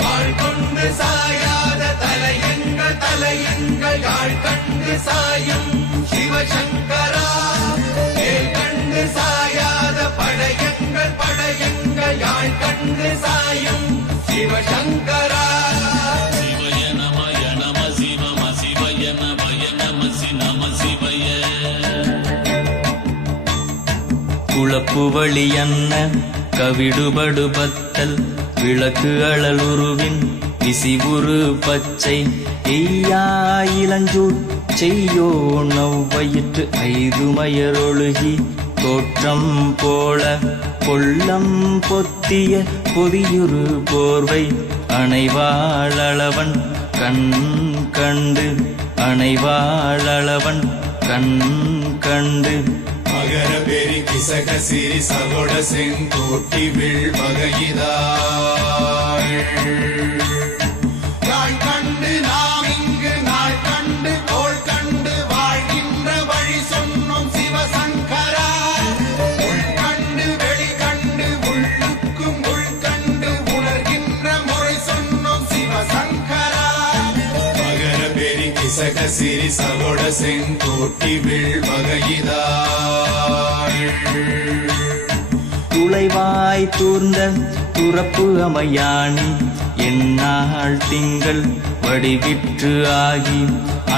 வாழ் கொண்டு சாயாத தலையங்கள் தலையங்கள் யாழ் கண்டு சாயும். சிவசங்கரா வேல் கண்டு சாயாத படையங்கள் படையங்கள் யாழ் கண்டு சிவசங்கரா. சிவய நமய நம சிவம சிவய நமய நம சிவய. குழப்பு கவிடுபடு பத்தல் விளக்கு அழலுருவின் விசிவுரு பச்சை. எய்யா இளஞ்சூர் செய்யோ நவ்வயிற்று ஐது மயரொழுகி. தோற்றம் போல கொள்ளம் பொத்திய பொதியுரு போர்வை. அணைவாழவன் கண் கண்டு அணைவாழவன் கண் கண்டு. மகர பெரி கிசக சிறி சகோட செங்கோட்டி வில் நாள் கிசக சிறி சகோட செங்கோட்டி வில் துளைவாய் தூர்ந்த துறப்பு அமையாணி எந்நாள் திங்கள் வடிவிற்று ஆகி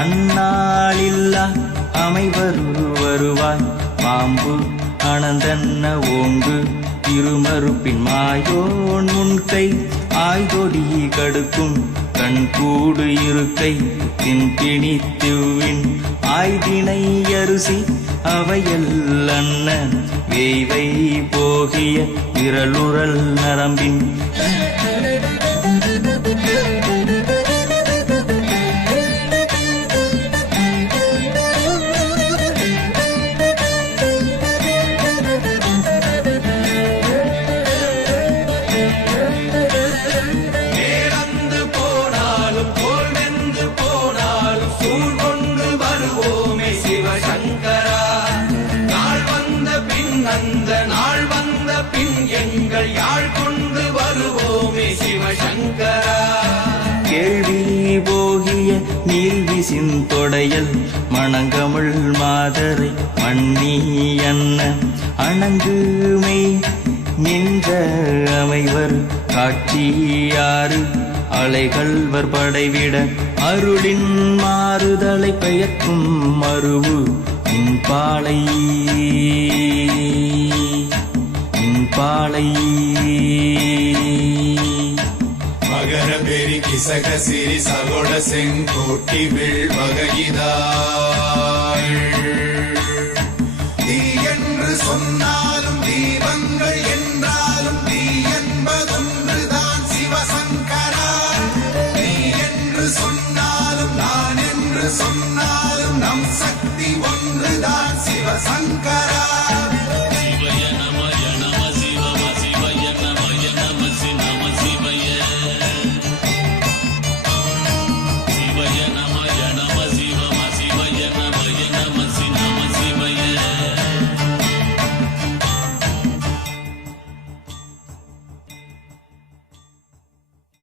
அந்நாளில்லா அமைவரு வருவாய். பாம்பு அனந்தன்ன ஓங்கு திருமறுப்பின் மாயோன் முன்கை ஆய்தொடி கடுக்கும். கண் கூடு இருக்கை தின் திணித்துவின் ஆய்தினை அரிசி அவையல் வேய்வை போகிய விரலுரல் நரம்பின் போகிய நீல்விசின் தொடையல் மணங்கமிழ் மாதரை மண்ணி அன்ன அணங்குமை நின்ற அமைவர் காட்சியாறு அலைகள்வர் படைவிட அருளின் மாறுதலை பெயர்க்கும் மருவு இன்பாலை இன்பாலை மகர பெரி கிசக சிறி சகோட செங்கோட்டி வில் வகைதாள் தீ என்று சொன்னாலும் தீபங்கள் என்றாலும் தீ என்பதொன்றுதான் சிவசங்கரா நீ என்று சொன்னாலும் நான் என்று சொன்னாலும் நம் சக்தி ஒன்றுதான் சிவசங்கரா